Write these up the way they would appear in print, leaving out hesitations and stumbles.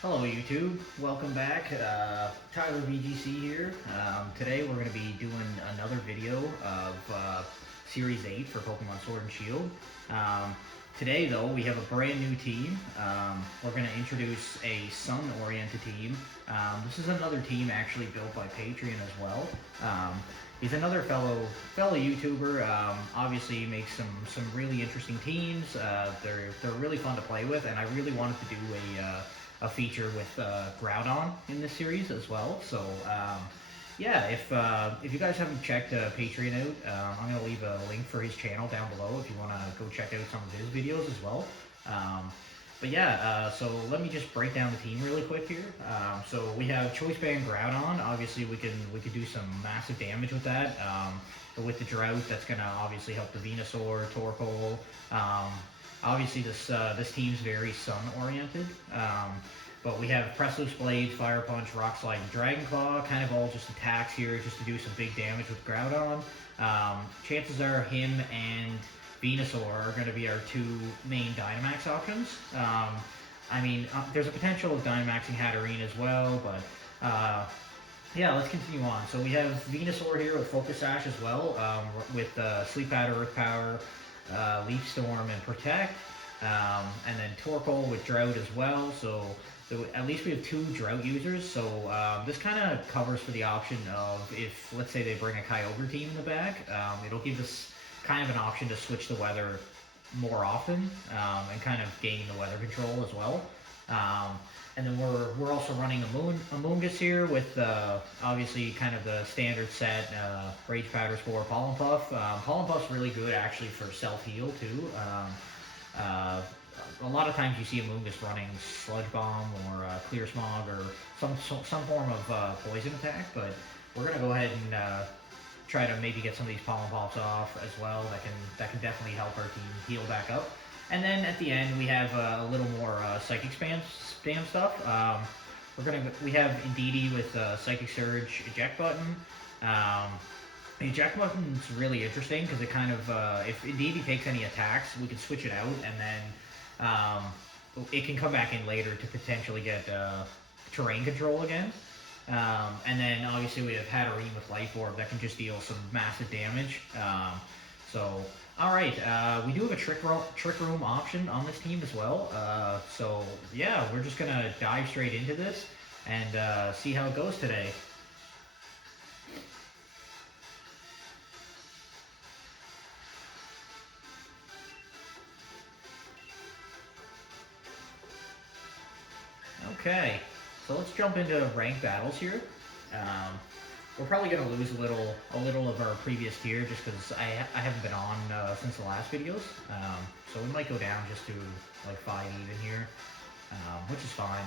Hello YouTube, welcome back. CybertronVGC here. Today we're going to be doing another video of Series 8 for Pokemon Sword and Shield. Today though, we have a brand new team. We're going to introduce a Sun-oriented team. This is another team actually built by Patreon as well. He's another fellow YouTuber. Obviously, he makes some really interesting teams. They're really fun to play with, and I really wanted to do a feature with Groudon in this series as well. So yeah, if you guys haven't checked Patreon out, I'm gonna leave a link for his channel down below if you want to go check out some of his videos as well. But yeah, so let me just break down the team really quick here. So we have Choice Band Groudon. Obviously, we could do some massive damage with that. But with the Drought, that's gonna obviously help the Venusaur, Torkoal. Obviously, this team's very Sun-oriented. But we have Press Loose Blades, Fire Punch, Rock Slide, and Dragon Claw. Kind of all just attacks here, just to do some big damage with Groudon. Chances are him and Venusaur are going to be our two main Dynamax options. I mean, there's a potential of Dynamaxing Hatterene as well, but yeah, let's continue on. So we have Venusaur here with Focus Sash as well, with Sleep Powder, Earth Power, Leaf Storm, and Protect. And then Torkoal with Drought as well. So at least we have two Drought users. So this kind of covers for the option of if, let's say, they bring a Kyogre team in the back, it'll give us kind of an option to switch the weather more often and kind of gain the weather control as well. And then we're also running a Moongus here with obviously kind of the standard set Rage Powder Spore, Pollen Puff. Pollen Puff's really good actually for self-heal too. A lot of times you see a Moongus running Sludge Bomb or Clear Smog or some form of poison attack, but we're gonna go ahead and try to maybe get some of these Pollen Puffs off as well. That can definitely help our team heal back up. And then at the end we have a little more Psychic Spam stuff. We have Indeedee with Psychic Surge, Eject Button. The eject button's really interesting because it kind of, if Indeedee takes any attacks, we can switch it out, and then it can come back in later to potentially get terrain control again. And then obviously we have Hatterene with Life Orb that can just deal some massive damage. So, alright, we do have a Trick Room option on this team as well. So, yeah, we're just going to dive straight into this and see how it goes today. Okay, so let's jump into ranked battles here. We're probably going to lose a little of our previous tier just because I haven't been on since the last videos. So we might go down just to like 5 even here, which is fine.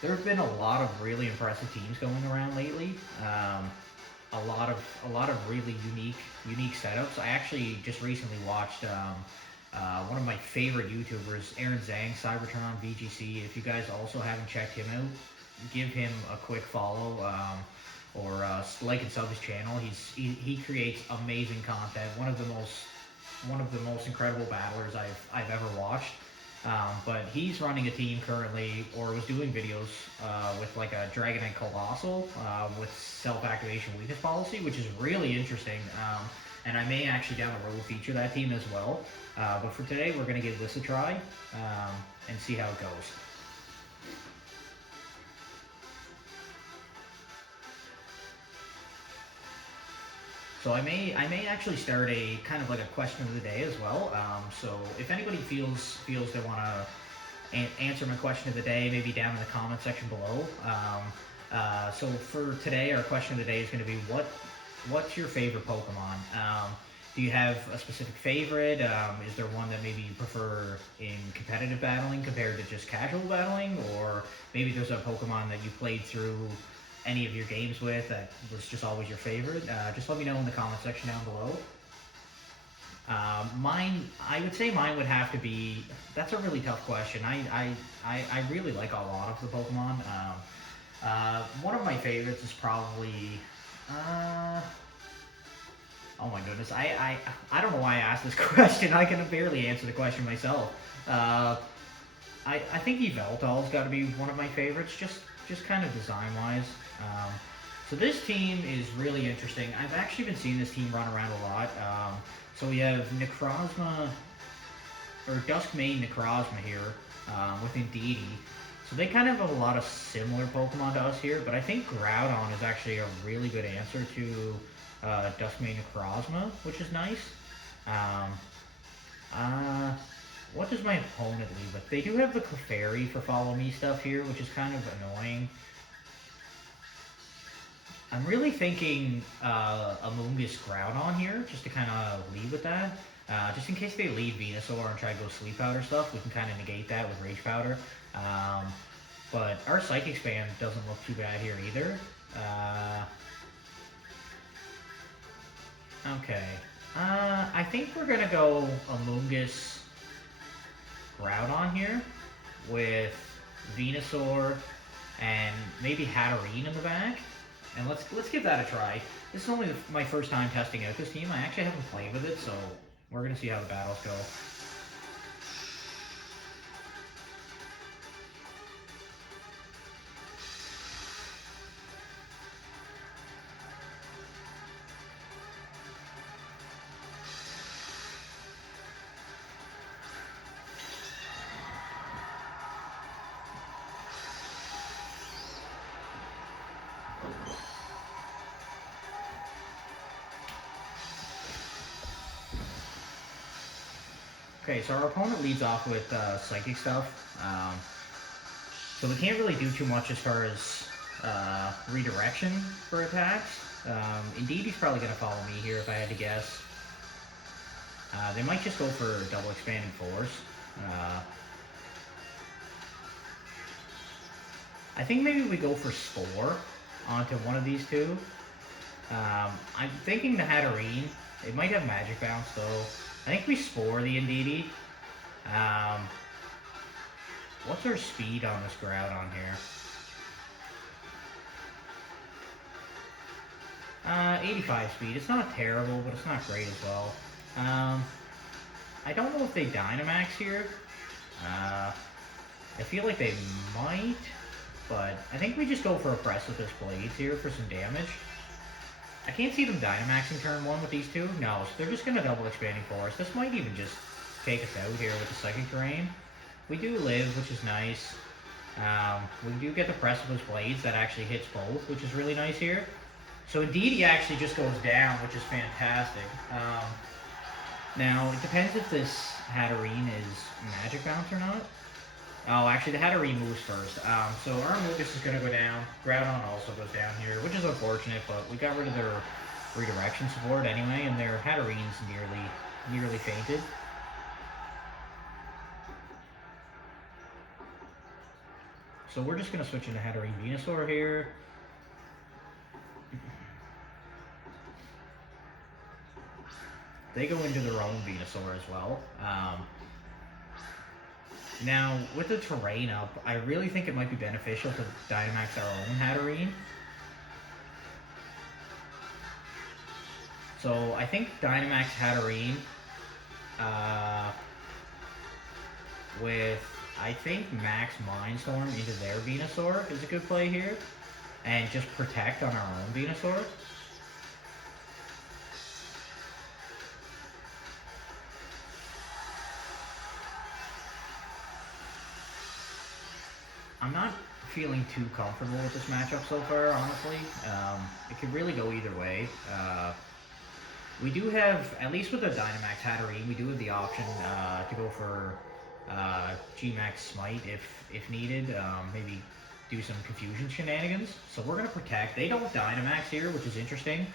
There have been a lot of really impressive teams going around lately. A lot of really unique setups. I actually just recently watched one of my favorite YouTubers, Aaron Zhang, CybertronVGC. If you guys also haven't checked him out, give him a quick follow or like and sub his channel. He creates amazing content. One of the most incredible battlers I've ever watched. But he's running a team currently, or was doing videos with like a Dragonite Colossal with self-activation weakness policy, which is really interesting. And I may actually down the road feature that team as well. But for today, we're going to give this a try and see how it goes. So I may actually start a kind of like a question of the day as well. So if anybody feels they want to answer my question of the day, maybe down in the comment section below. So for today, our question of the day is going to be what's your favorite Pokemon? Do you have a specific favorite? Is there one that maybe you prefer in competitive battling compared to just casual battling? Or maybe there's a Pokemon that you played through any of your games with that was just always your favorite? Just let me know in the comment section down below. I would say mine would have to be, that's a really tough question. I really like a lot of the Pokemon. One of my favorites is probably, oh my goodness, I don't know why I asked this question. I can barely answer the question myself. I think Yveltal's got to be one of my favorites, just kind of design-wise. So this team is really interesting. I've actually been seeing this team run around a lot. So we have Necrozma, or Duskmane Necrozma here, with Indeedee. So they kind of have a lot of similar Pokemon to us here, but I think Groudon is actually a really good answer to Duskmane Necrozma, which is nice. What does my opponent leave with? They do have the Clefairy for Follow Me stuff here, which is kind of annoying. I'm really thinking Amoonguss Groudon here, just to kind of lead with that. Just in case they lead Venusaur and try to go Sleep Powder stuff, we can kind of negate that with Rage Powder. But our Psychic Spam doesn't look too bad here either. Okay. I think we're going to go Amoonguss Groudon here with Venusaur and maybe Hatterene in the back. And let's give that a try. This is only my first time testing out this team. I actually haven't played with it, so we're going to see how the battles go. Okay, so our opponent leads off with Psychic stuff. So we can't really do too much as far as redirection for attacks. Indeed, he's probably going to follow me here if I had to guess. They might just go for Double Expanding Force. I think maybe we go for Spore onto one of these two. I'm thinking the Hatterene. It might have Magic Bounce though. I think we Spore the Indeedee. What's our speed on this Groudon here? 85 speed. It's not terrible, but it's not great as well. I don't know if they Dynamax here. I feel like they might, but I think we just go for a Press with this Blades here for some damage. I can't see them Dynamaxing turn 1 with these two. No, so they're just going to Double Expanding Force. This might even just take us out here with the Psychic Terrain. We do live, which is nice. We do get the Press with those Blades that actually hits both, which is really nice here. So indeed, he actually just goes down, which is fantastic. Now, it depends if this Hatterene is Magic Bounce or not. Oh, actually, the Hatterene moves first. So our Amoonguss is going to go down. Groudon also goes down here, which is unfortunate, but we got rid of their redirection support anyway, and their Hatterene's nearly fainted. So we're just going to switch into Hatterene Venusaur here. They go into their own Venusaur as well. Now, with the terrain up, I really think it might be beneficial to Dynamax our own Hatterene. So, I think Dynamax Hatterene with, I think, Max Mindstorm into their Venusaur is a good play here. And just protect on our own Venusaur. I'm not feeling too comfortable with this matchup so far, honestly. It could really go either way. We do have, at least with the Dynamax Hatterene, we do have the option to go for G-Max Smite if needed. Maybe do some confusion shenanigans. So we're going to protect. They don't Dynamax here, which is interesting.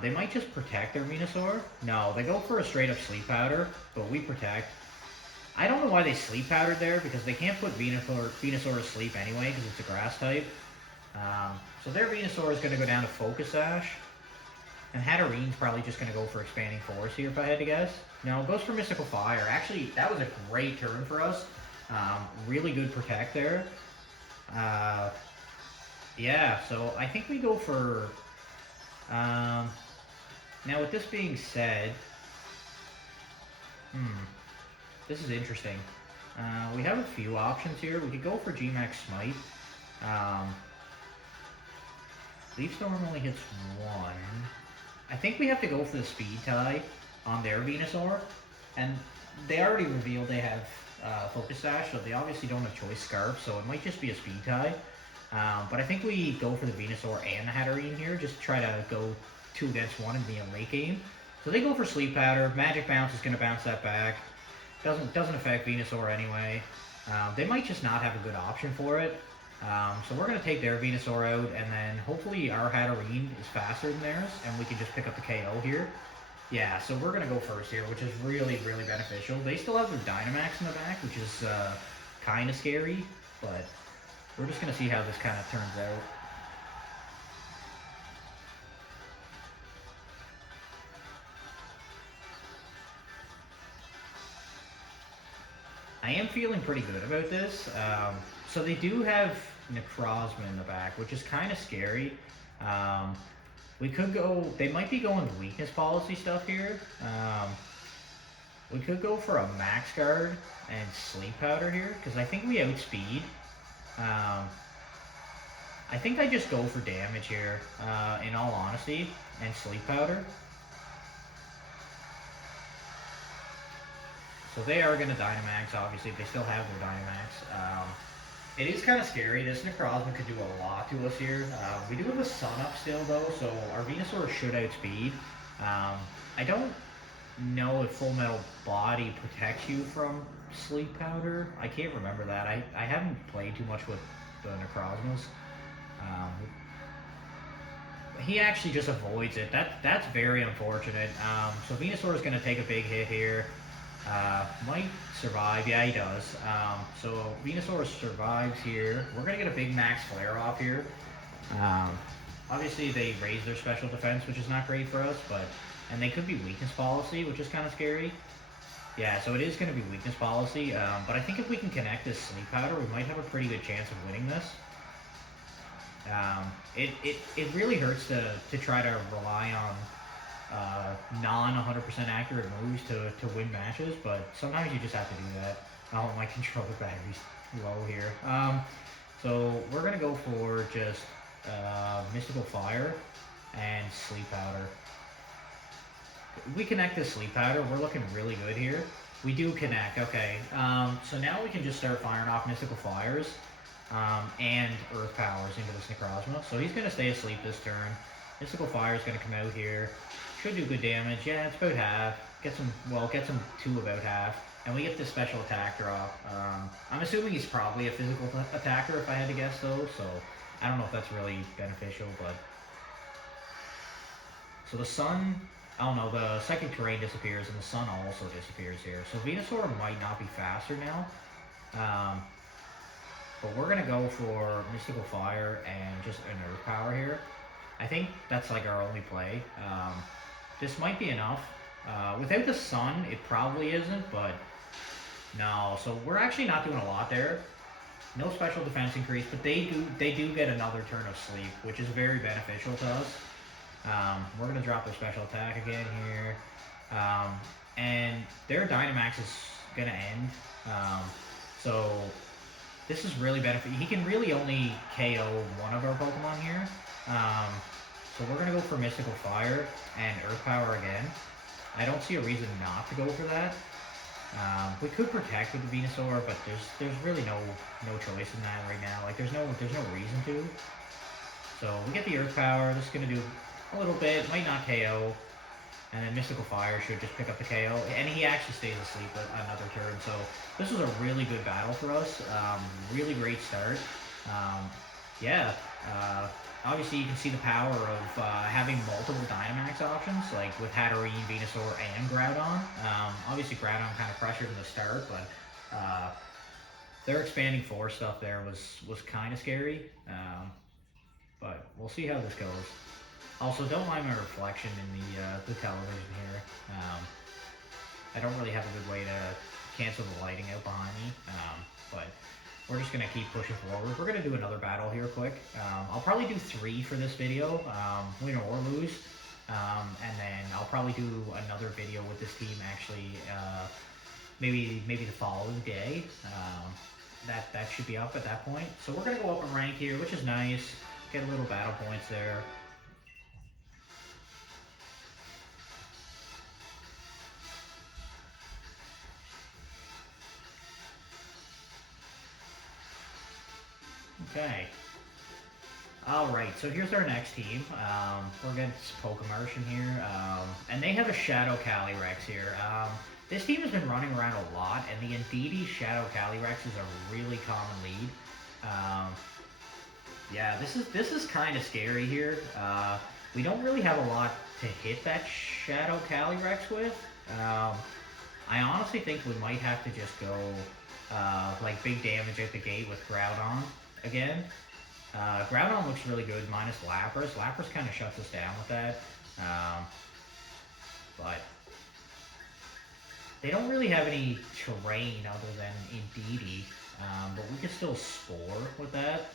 They might just protect their Venusaur. No, they go for a straight up Sleep Powder, but we protect. I don't know why they Sleep Powdered there, because they can't put Venusaur to sleep anyway, because it's a Grass type. So their Venusaur is going to go down to Focus Sash. And Hatterene's probably just going to go for Expanding Force here, if I had to guess. No, it goes for Mystical Fire. Actually, that was a great turn for us. Really good Protect there. Yeah, so I think we go for... now, with this being said... This is interesting. We have a few options here. We could go for G-Max Smite. Leaf Storm only hits one. I think we have to go for the Speed Tie on their Venusaur. And they already revealed they have Focus Sash, so they obviously don't have Choice Scarf, so it might just be a Speed Tie. But I think we go for the Venusaur and the Hatterene here, just to try to go 2 against 1 and be a late game. So they go for Sleep Powder. Magic Bounce is going to bounce that back. Doesn't affect Venusaur anyway. They might just not have a good option for it. So we're going to take their Venusaur out, and then hopefully our Hatterene is faster than theirs, and we can just pick up the KO here. Yeah, so we're going to go first here, which is really, really beneficial. They still have their Dynamax in the back, which is kind of scary, but we're just going to see how this kind of turns out. I am feeling pretty good about this. So they do have Necrozma in the back, which is kind of scary. We could go, they might be going weakness policy stuff here. We could go for a Max Guard and Sleep Powder here, because I think we outspeed. I think I just go for damage here, in all honesty, and Sleep Powder. So they are going to Dynamax, obviously, if they still have their Dynamax. It is kind of scary. This Necrozma could do a lot to us here. We do have a Sun up still, though, so our Venusaur should outspeed. I don't know if Full Metal Body protects you from Sleep Powder. I can't remember that. I haven't played too much with the Necrozmas. He actually just avoids it. That's very unfortunate. So Venusaur is going to take a big hit here. Might survive. Yeah, he does. So Venusaur survives here. We're going to get a big Max Flare off here. Obviously, they raise their special defense, which is not great for us, and they could be weakness policy, which is kind of scary. Yeah, so it is going to be weakness policy, but I think if we can connect this Sleep Powder, we might have a pretty good chance of winning this. It really hurts to try to rely on non 100% accurate moves to win matches, but sometimes you just have to do that. Oh, my controller battery's low here. So we're gonna go for just Mystical Fire and Sleep Powder. If we connect this Sleep Powder, we're looking really good here. We do connect, okay. So now we can just start firing off Mystical Fires and Earth Powers into this Necrozma. So he's gonna stay asleep this turn. Mystical Fire is gonna come out here. Should do good damage. Yeah, it's about half. Gets him to about half. And we get this special attack drop. I'm assuming he's probably a physical attacker if I had to guess though, so I don't know if that's really beneficial, but... So the Sun, I don't know, the Psychic Terrain disappears and the Sun also disappears here. So Venusaur might not be faster now. But we're gonna go for Mystical Fire and just an Earth Power here. I think that's like our only play. This might be enough. Without the Sun, it probably isn't, but no. So we're actually not doing a lot there. No special defense increase, but they do get another turn of sleep, which is very beneficial to us. We're gonna drop their special attack again here, and their Dynamax is gonna end. So this is really beneficial. He can really only KO one of our Pokemon here. So we're gonna go for Mystical Fire and Earth Power again. I don't see a reason not to go for that. We could protect with the Venusaur, but there's really no choice in that right now. Like there's no reason to. So we get the Earth Power. This is gonna do a little bit, might not KO, and then Mystical Fire should just pick up the KO. And he actually stays asleep another turn. So this was a really good battle for us. Really great start. Yeah. Obviously, you can see the power of having multiple Dynamax options, like with Hatterene, Venusaur, and Groudon. Obviously, Groudon kind of pressured in the start, but their expanding force stuff there was kind of scary. But we'll see how this goes. Also, don't mind my reflection in the television here. I don't really have a good way to cancel the lighting out behind me, but we're just going to keep pushing forward. We're going to do another battle here quick. I'll probably do 3 for this video, win or lose. And then I'll probably do another video with this team actually maybe the following day. That should be up at that point. So we're gonna go up in rank here, which is nice. Get a little battle points there. Okay. Alright, so here's our next team. We're against Pokémon here. And they have a Shadow Calyrex here. This team has been running around a lot, and the Indeedee Shadow Calyrex is a really common lead. Yeah, this is kind of scary here. We don't really have a lot to hit that Shadow Calyrex with. I honestly think we might have to just go like big damage at the gate with Groudon again. Groudon looks really good minus Lapras. Lapras kind of shuts us down with that. But they don't really have any terrain other than Indeedee. But we could still Spore with that.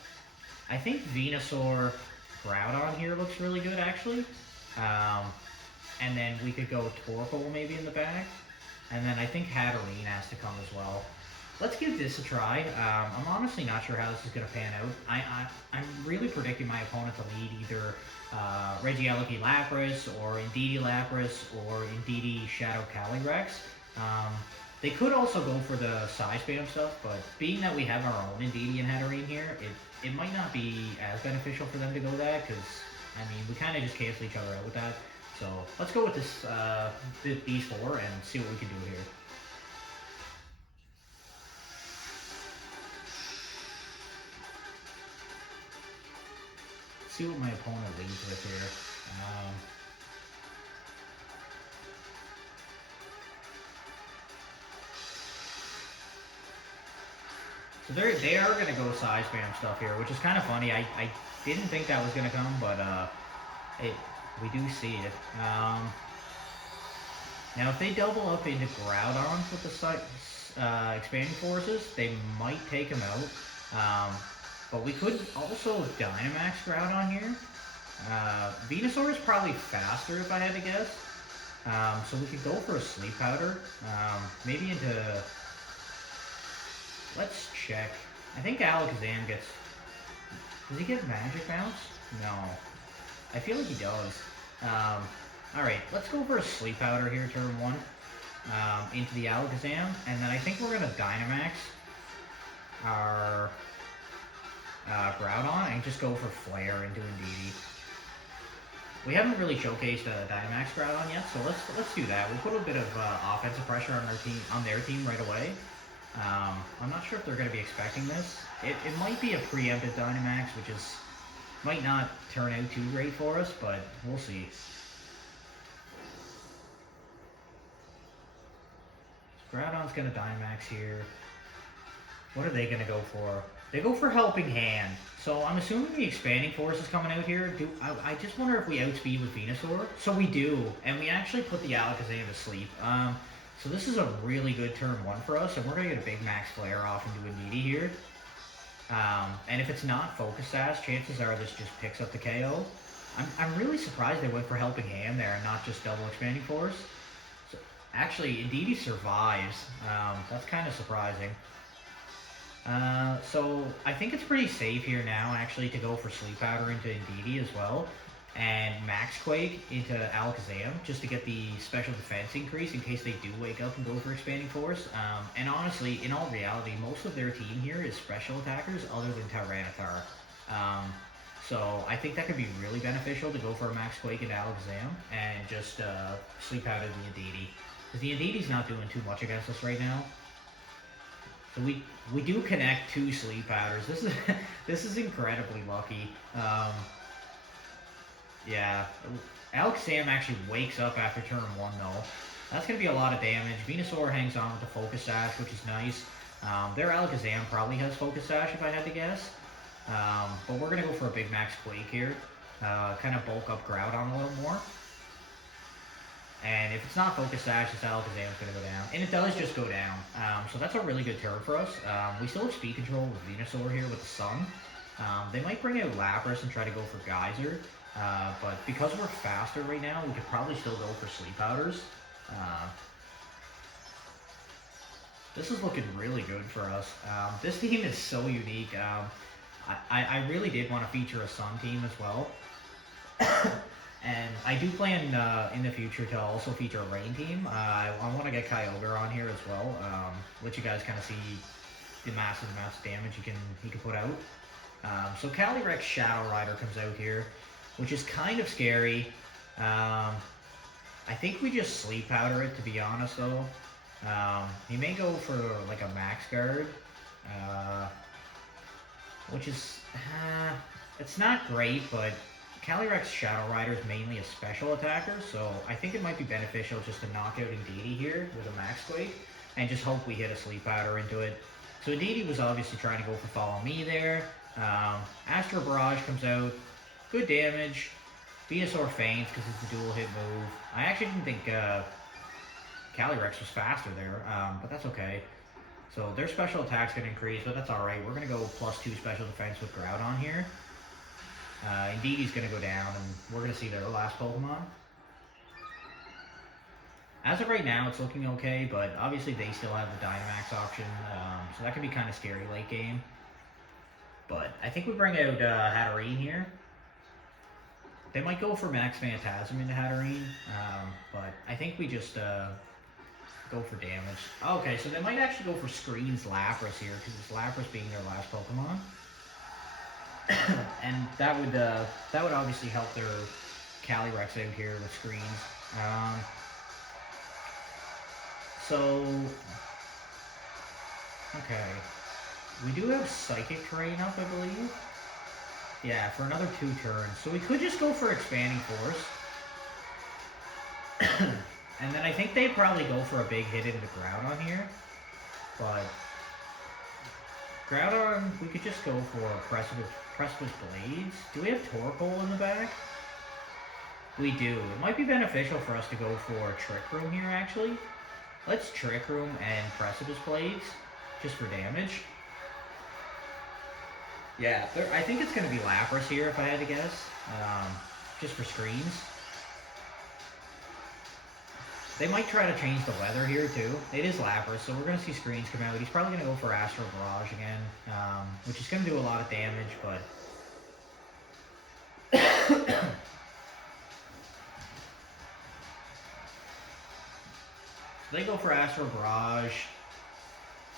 I think Venusaur Groudon here looks really good actually. And then we could go Torkoal maybe in the back. And then I think Hatterene has to come as well. Let's give this a try. I'm honestly not sure how this is going to pan out. I'm really predicting my opponent to lead either Regieleki Lapras or Indeedee Lapras or Indeedee Shadow Calyrex. They could also go for the size spam stuff, but being that we have our own Indeedee and Hatterene here, it might not be as beneficial for them to go that, because, I mean, we kind of just cancel each other out with that. So let's go with this, these four and see what we can do here. See what my opponent leads with here. So they are going to go size spam stuff here, which is kind of funny. I didn't think that was going to come, but we do see it. Now, if they double up into Groudon with the expanding forces, they might take him out. But we could also Dynamax Groudon here. Venusaur is probably faster if I had to guess. So we could go for a Sleep Powder. Maybe into... Let's check. I think Alakazam gets... Does he get Magic Bounce? No. I feel like he does. Alright, let's go for a Sleep Powder here, turn 1. Into the Alakazam. And then I think we're going to Dynamax our Groudon and just go for Flare into Indeedee. We haven't really showcased a Dynamax Groudon yet, so let's do that. We'll put a bit of offensive pressure on their team right away. I'm not sure if they're going to be expecting this. It might be a preempted Dynamax, which might not turn out too great for us, but we'll see. Groudon's going to Dynamax here. What are they going to go for? They go for Helping Hand. So I'm assuming the Expanding Force is coming out here. I just wonder if we outspeed with Venusaur. So we do, and we actually put the Alakazam to sleep. So this is a really good turn 1 for us, and we're going to get a big Max Flare off into Indeedee here. And if it's not Focus Sash, chances are this just picks up the KO. I'm really surprised they went for Helping Hand there and not just double Expanding Force. So, actually, Indeedee survives. That's kind of surprising. So I think it's pretty safe here now, actually, to go for Sleep Powder into Indeedee as well. And Max Quake into Alakazam, just to get the special defense increase in case they do wake up and go for Expanding Force. And honestly, in all reality, most of their team here is special attackers other than Tyranitar. So I think that could be really beneficial to go for a Max Quake into Alakazam and just Sleep Powder the Indeedee. Because the Indeedee's not doing too much against us right now. So we do connect 2 Sleep Powders. This is incredibly lucky. Yeah, Alakazam actually wakes up after turn 1 though. That's going to be a lot of damage. Venusaur hangs on with the Focus Sash, which is nice. Their Alakazam probably has Focus Sash if I had to guess. But we're going to go for a big Max Quake here. Kind of bulk up Groudon a little more. And if it's not Focus Sash, this Alakazam's going to go down. And it does just go down. So that's a really good turn for us. We still have speed control with Venusaur here with the Sun. They might bring out Lapras and try to go for Geyser. But because we're faster right now, we could probably still go for Sleep Powders. This is looking really good for us. This team is so unique. I really did want to feature a Sun team as well. And I do plan in the future to also feature a Rain team. I want to get Kyogre on here as well. Let you guys kind of see the massive amounts of damage he can put out. So Calyrex Shadow Rider comes out here, which is kind of scary. I think we just Sleep Powder it, to be honest, though. He may go for like a Max Guard, which is, it's not great, but Calyrex Shadow Rider is mainly a special attacker, so I think it might be beneficial just to knock out Indeedee here with a Max Quake, and just hope we hit a Sleep Powder into it. So Indeedee was obviously trying to go for Follow Me there. Astro Barrage comes out, good damage. Venusaur faints because it's a dual hit move. I actually didn't think Calyrex was faster there, but that's okay. So their special attack's going to increase, but that's alright. We're going to go +2 special defense with Groudon here. Indeedee's going to go down, and we're going to see their last Pokemon. As of right now, it's looking okay, but obviously they still have the Dynamax option, so that can be kind of scary late game. But I think we bring out Hatterene here. They might go for Max Phantasm into Hatterene, but I think we just go for damage. Okay, so they might actually go for Screen's Lapras here, because it's Lapras being their last Pokemon. And that would obviously help their Calyrex out here with Screens. Okay. We do have Psychic Terrain up, I believe. Yeah, for another 2 turns. So we could just go for Expanding Force. And then I think they'd probably go for a big hit into Groudon here. But Groudon, we could just go for Precipice Blades. Do we have Torkoal in the back? We do. It might be beneficial for us to go for Trick Room here, actually. Let's Trick Room and Precipice Blades, just for damage. Yeah, I think it's going to be Lapras here, if I had to guess, just for screens. They might try to change the weather here, too. It is Lapras, so we're going to see screens come out. He's probably going to go for Astro Barrage again, which is going to do a lot of damage, but... They go for Astro Barrage.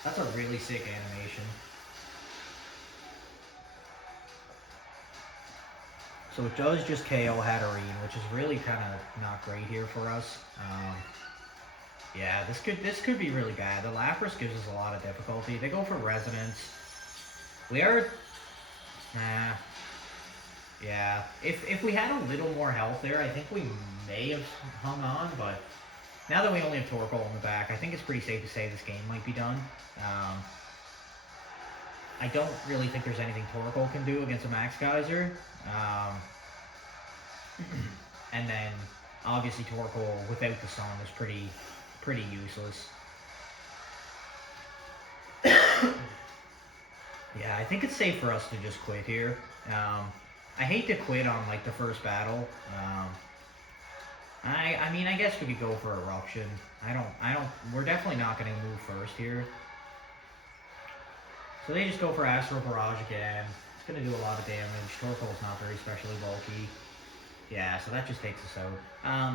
That's a really sick animation. So it does just KO Hatterene, which is really kind of not great here for us. Yeah, this could be really bad. The Lapras gives us a lot of difficulty. They go for Resonance. We are... yeah. If we had a little more health there, I think we may have hung on, but now that we only have Torkoal in the back, I think it's pretty safe to say this game might be done. I don't really think there's anything Torkoal can do against a Max Geyser. And then, obviously, Torkoal without the Sun is pretty useless. Yeah, I think it's safe for us to just quit here. I hate to quit on, like, the first battle. I mean, I guess we could go for Eruption. We're definitely not going to move first here. So they just go for Astro Barrage again. It's going to do a lot of damage. Torkoal's not very specially bulky. Yeah, so that just takes us out.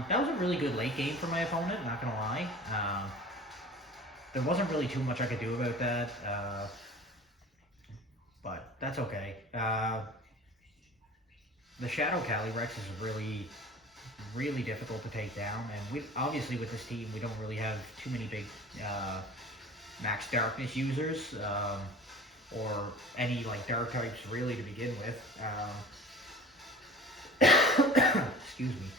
That was a really good late game for my opponent, not going to lie. There wasn't really too much I could do about that. But that's okay. The Shadow Calyrex is really difficult to take down, and obviously with this team we don't really have too many big Max Darkness users, or any like Dark types really to begin with. Excuse me.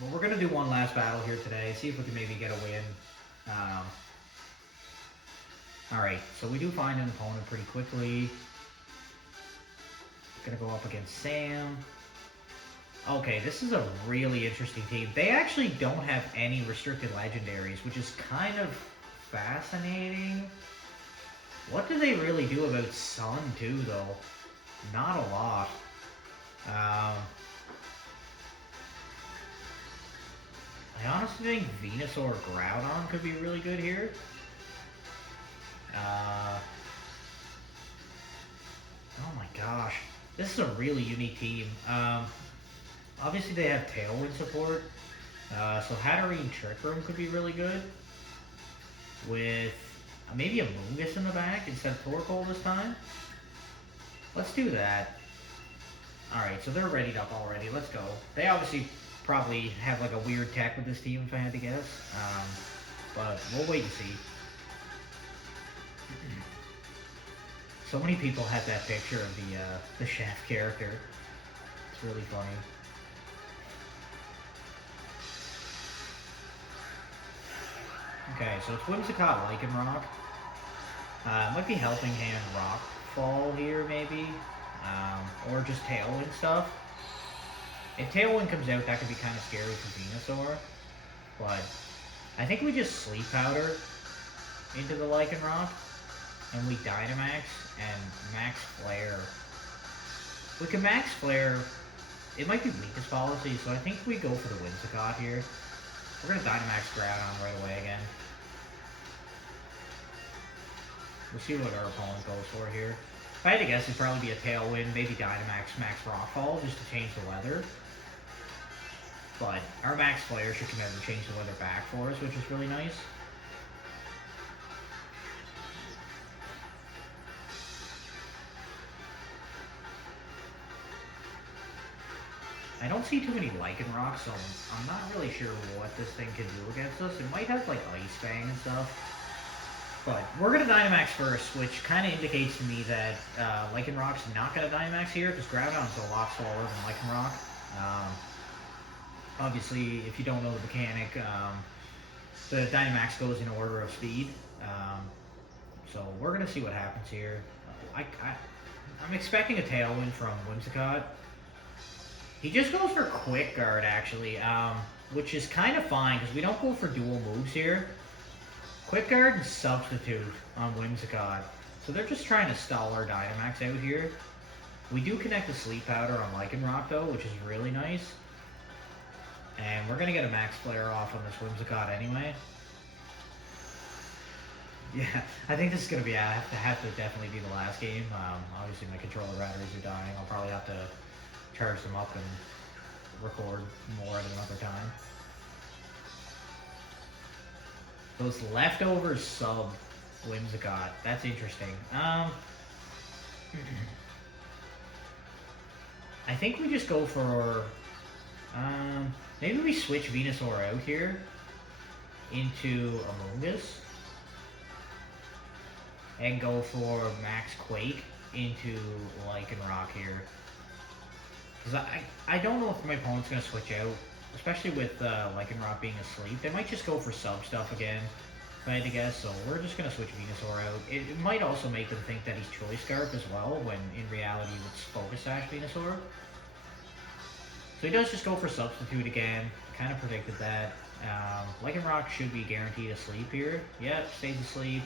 Well, we're gonna do one last battle here today, see if we can maybe get a win. Alright, so we do find an opponent pretty quickly. Gonna go up against Sam. Okay, this is a really interesting team. They actually don't have any restricted legendaries, which is kind of fascinating. What do they really do about Sun, too, though? Not a lot. I honestly think Venusaur Groudon could be really good here. Oh my gosh. This is a really unique team. Obviously they have Tailwind support. So Hatterene Trick Room could be really good. With maybe a Moongus in the back instead of Torkoal this time. Let's do that. Alright, so they're readied up already. Let's go. They obviously probably have like a weird tech with this team if I had to guess. But we'll wait and see. So many people had that picture of the chef character. It's really funny. Okay, so it's Whimsicott Lycanroc. Might be Helping Hand Rockfall here, maybe. Or just Tailwind stuff. If Tailwind comes out, that could be kind of scary for Venusaur. But I think we just Sleep Powder into the Lycanroc. And we Dynamax and Max Flare. We can Max Flare. It might be weakness policy, so I think we go for the Whimsicott here. We're going to Dynamax Groudon right away again. We'll see what our opponent goes for here. If I had to guess, it'd probably be a Tailwind, maybe Dynamax, Max Rockfall, just to change the weather. But our Max Flare should come out and change the weather back for us, which is really nice. I don't see too many Lycanrocs, so I'm not really sure what this thing can do against us. It might have like Ice Fang and stuff. But we're going to Dynamax first, which kind of indicates to me that Lycanroc's not going to Dynamax here, because Groudon's a lot slower than Lycanroc. Obviously, if you don't know the mechanic, the Dynamax goes in order of speed. So we're going to see what happens here. I'm expecting a Tailwind from Whimsicott. He just goes for Quick Guard, actually, which is kind of fine, because we don't go for dual moves here. Quick Guard and Substitute on Whimsicott. So they're just trying to stall our Dynamax out here. We do connect the Sleep Powder on Lycanroc, though, which is really nice. And we're going to get a Max Flare off on this Whimsicott anyway. Yeah, I think this is going to be, I have to definitely be the last game. Obviously my controller batteries are dying. I'll probably have to charge them up and record more at another time. Those leftover sub Whimsicott, that's interesting. I think we just go for, maybe we switch Venusaur out here into Amoonguss and go for Max Quake into Lycanroc here. Because I don't know if my opponent's going to switch out, especially with Lycanroc being asleep. They might just go for sub stuff again, if I had to guess. So we're just going to switch Venusaur out. It might also make them think that he's Choice Scarf as well, when in reality it's Focus Sash Venusaur. So he does just go for Substitute again. Kind of predicted that. Lycanroc should be guaranteed asleep here. Yep, stays asleep.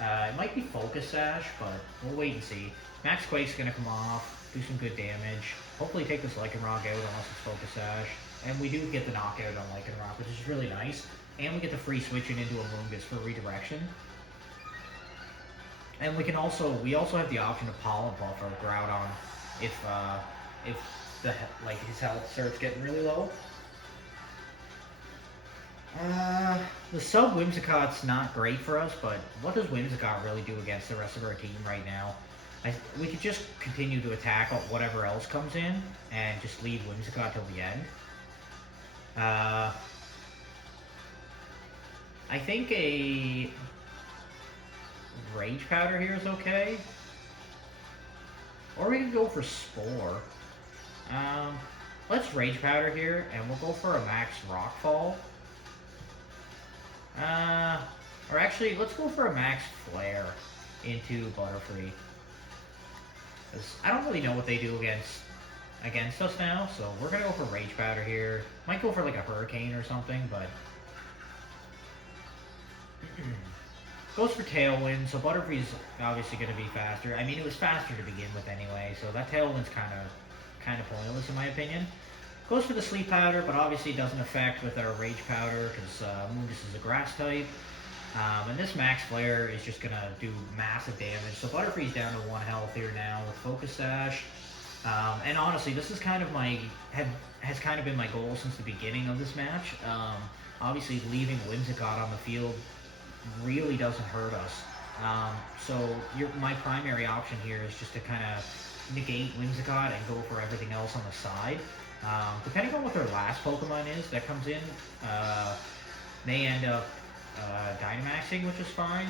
It might be Focus Sash, but we'll wait and see. Max Quake's going to come off, do some good damage. Hopefully take this Lycanroc out unless it's Focus Sash. And we do get the knockout on Lycanroc, which is really nice. And we get the free switching into a Moongus for redirection. And we also have the option to Pollen Puff or Groudon if his health starts getting really low. The sub Whimsicott's not great for us, but what does Whimsicott really do against the rest of our team right now? We could just continue to attack whatever else comes in and just leave Whimsicott till the end. I think a Rage Powder here is okay. Or we could go for Spore. Let's Rage Powder here, and we'll go for a Max Rockfall. Or actually, let's go for a Max Flare into Butterfree. I don't really know what they do against us now, so we're gonna go for Rage Powder here. Might go for like a Hurricane or something, but goes for Tailwind. So Butterfree's obviously gonna be faster. I mean, it was faster to begin with anyway, so that Tailwind's kind of pointless in my opinion. Goes for the Sleep Powder, but obviously doesn't affect with our Rage Powder because Mungus is a grass type. And this Max Flare is just going to do massive damage. So Butterfree's down to 1 health here now with Focus Sash. And honestly, this is kind of has kind of been my goal since the beginning of this match. Obviously, leaving Whimsicott on the field really doesn't hurt us. So my primary option here is just to kind of negate Whimsicott and go for everything else on the side. Depending on what their last Pokemon is that comes in, may end up Dynamaxing, which is fine.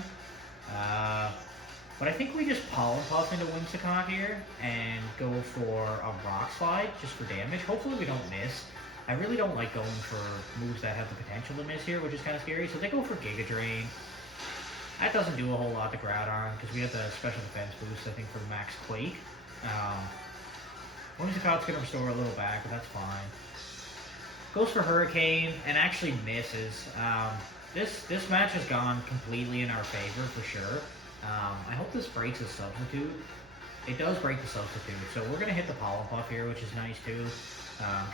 But I think we just Pollen Puff into Whimsicott here and go for a Rock Slide just for damage. Hopefully we don't miss. I really don't like going for moves that have the potential to miss here, which is kind of scary. So they go for Giga Drain. That doesn't do a whole lot to Groudon because we have the special defense boost, I think, for Max Quake. Whimsicott's going to restore a little back, but that's fine. Goes for Hurricane and actually misses. This match has gone completely in our favor for sure. I hope this breaks the substitute. It does break the substitute, so we're going to hit the Pollen Puff here, which is nice too.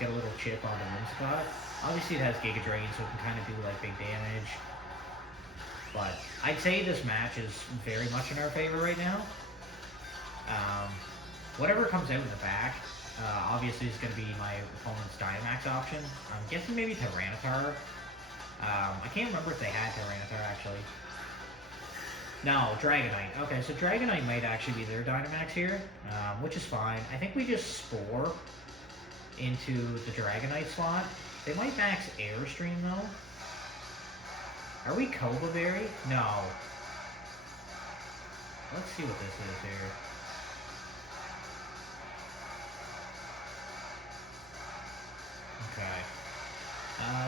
Get a little chip on the Whimsicott. Obviously it has Giga Drain, so it can kind of do like big damage. But I'd say this match is very much in our favor right now. Whatever comes out in the back, obviously is going to be my opponent's Dynamax option. I'm guessing maybe Tyranitar. I can't remember if they had Tyranitar actually. No, Dragonite. Okay, so Dragonite might actually be their Dynamax here, which is fine. I think we just Spore into the Dragonite slot. They might max Airstream though. Are we Cobra Berry? No. Let's see what this is here. Okay.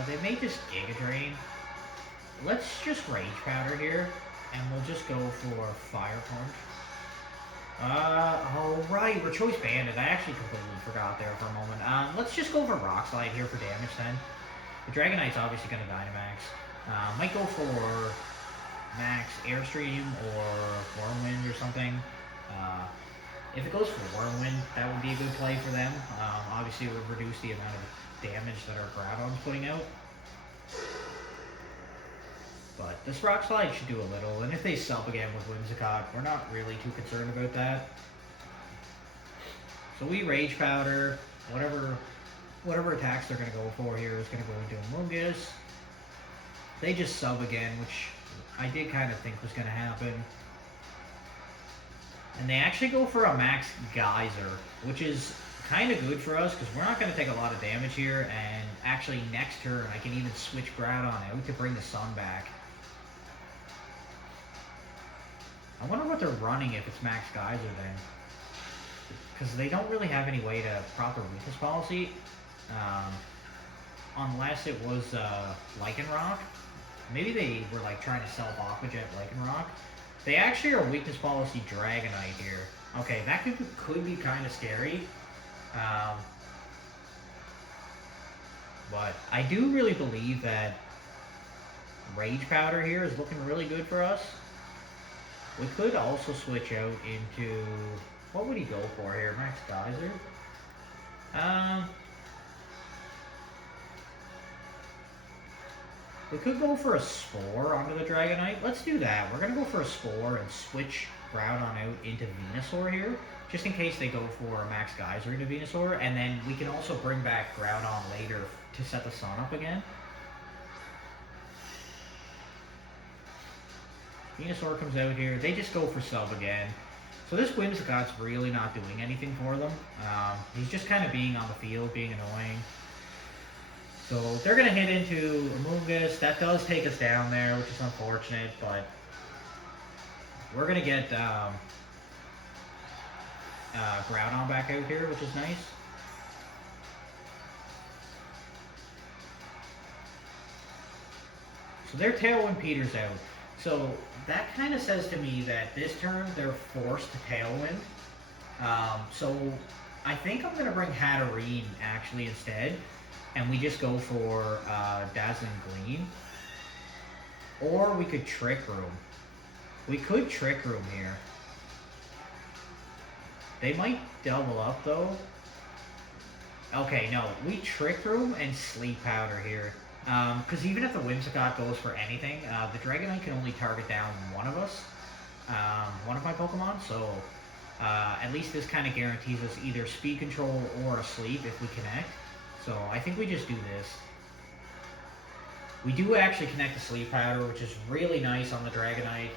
They may just Giga Drain. Let's just Rage Powder here, and we'll just go for Fire Punch. Oh right, we're Choice Banded. I actually completely forgot there for a moment. Let's just go for Rock Slide here for damage then. The Dragonite's obviously going to Dynamax. Might go for Max Airstream or Whirlwind or something. If it goes for Whirlwind, that would be a good play for them. Obviously it would reduce the amount of damage that our Groudon's putting out. But this Rock Slide should do a little, and if they sub again with Whimsicott, we're not really too concerned about that. So we Rage Powder, whatever attacks they're going to go for here is going to go into Amoonguss. They just sub again, which I did kind of think was going to happen. And they actually go for a Max Geyser, which is kind of good for us because we're not going to take a lot of damage here, and actually next turn I can even switch Groudon out to bring the Sun back. I wonder what they're running if it's Max Geyser then. Because they don't really have any way to proper weakness policy. Unless it was Lycanroc. Maybe they were like trying to sell Aqua Jet Lycanroc. They actually are weakness policy Dragonite here. Okay, that could be kind of scary. But I do really believe that Rage Powder here is looking really good for us. We could also switch out into... What would he go for here? Max Geyser? We could go for a Spore onto the Dragonite. Let's do that. We're going to go for a Spore and switch Groudon out into Venusaur here. Just in case they go for a Max Geyser into Venusaur. And then we can also bring back Groudon later to set the Sun up again. Venusaur comes out here. They just go for sub again. So this Whimsicott's really not doing anything for them. He's just kind of being on the field, being annoying. So they're going to hit into Amoonguss. That does take us down there, which is unfortunate, but we're going to get Groudon back out here, which is nice. So their Tailwind peters out. So that kind of says to me that this turn they're forced to Tailwind. So I think I'm going to bring Hatterene actually instead. And we just go for Dazzling Gleam. Or we could Trick Room. We could Trick Room here. They might double up though. Okay, no, we Trick Room and Sleep Powder here. Because even if the Whimsicott goes for anything, the Dragonite can only target down one of us, one of my Pokemon, so at least this kind of guarantees us either speed control or a sleep if we connect. So I think we just do this. We do actually connect the Sleep Powder, which is really nice on the Dragonite.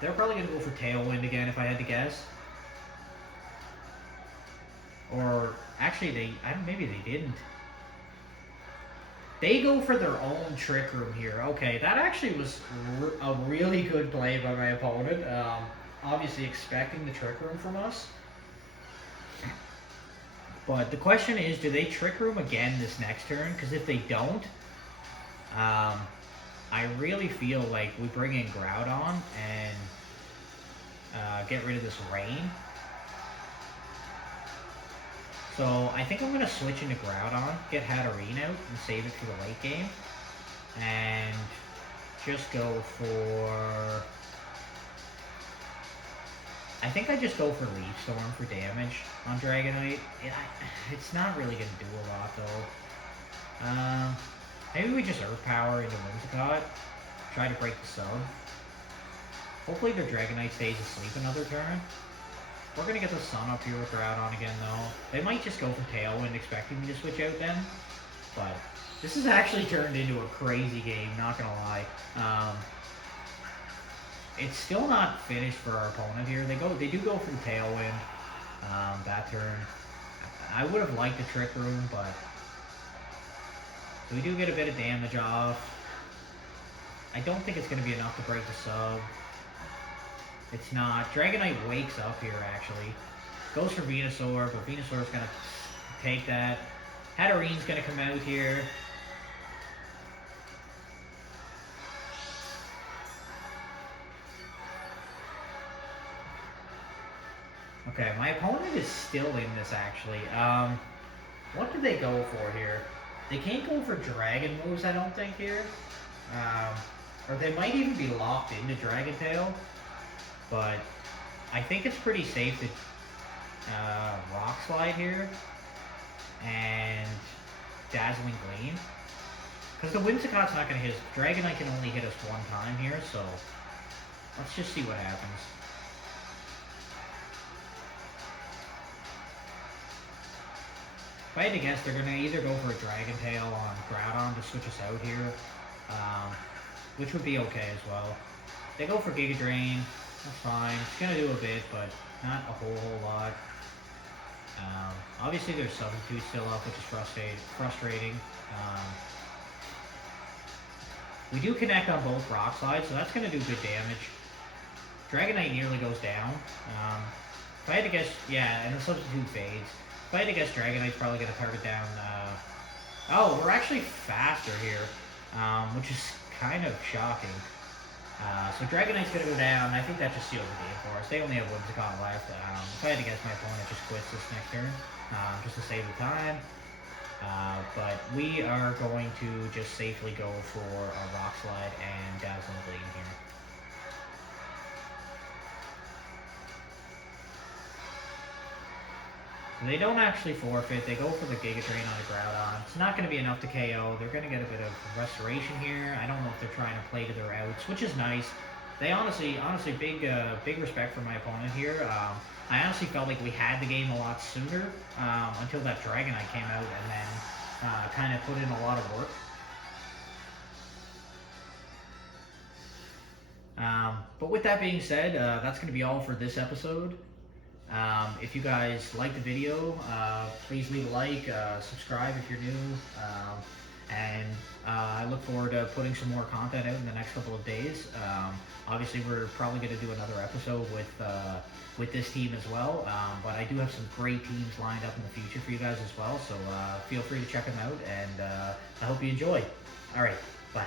They're probably going to go for Tailwind again if I had to guess. Or actually, maybe they didn't. They go for their own Trick Room here. Okay, that actually was a really good play by my opponent. Obviously expecting the Trick Room from us. But the question is, do they Trick Room again this next turn? Because if they don't, I really feel like we bring in Groudon and get rid of this Rain. So I think I'm going to switch into Groudon, get Hatterene out, and save it for the late game. And just go for... I think I just go for Leaf Storm for damage on Dragonite. It's not really going to do a lot, though. Maybe we just Earth Power into Whimsicott. Try to break the sub. Hopefully their Dragonite stays asleep another turn. We're going to get the Sun up here with Groudon again, though. They might just go for Tailwind, expecting me to switch out then. But this has actually turned into a crazy game, not going to lie. It's still not finished for our opponent here. They do go for Tailwind that turn. I would have liked the Trick Room, but... So we do get a bit of damage off. I don't think it's going to be enough to break the sub. It's not. Dragonite wakes up here, actually. Goes for Venusaur, but Venusaur's going to take that. Hatterene's going to come out here. Okay, my opponent is still in this, actually. What did they go for here? They can't go for Dragon moves, I don't think, here. Or they might even be locked into Dragon Tail. But I think it's pretty safe to Rock Slide here and Dazzling Gleam. Because the Whimsicott's not going to hit us. Dragonite can only hit us one time here, so let's just see what happens. If I had to guess, they're going to either go for a Dragon Tail on Groudon to switch us out here, which would be okay as well. They go for Giga Drain. That's fine. It's going to do a bit, but not a whole lot. Obviously, there's Substitute still up, which is frustrating. We do connect on both Rock Slides, so that's going to do good damage. Dragonite nearly goes down. If I had to guess, yeah, and the Substitute fades. If I had to guess, Dragonite's probably going to target down... Oh, we're actually faster here, which is kind of shocking. So Dragonite's going to go down. I think that just seals the game for us. They only have Whimsicott left. If I had to guess, my opponent just quits this next turn, just to save the time. But we are going to just safely go for a Rock Slide and Dazzling Gleam here. So they don't actually forfeit. They go for the Giga Drain on a Groudon. It's not going to be enough to KO. They're going to get a bit of restoration here. I don't know if they're trying to play to their outs, which is nice. They honestly, big respect for my opponent here. I honestly felt like we had the game a lot sooner until that Dragonite came out and then kind of put in a lot of work. But with that being said, that's going to be all for this episode. If you guys like the video, please leave a like, subscribe if you're new, and I look forward to putting some more content out in the next couple of days. Obviously, we're probably going to do another episode with this team as well, but I do have some great teams lined up in the future for you guys as well, so feel free to check them out, and I hope you enjoy. All right, bye.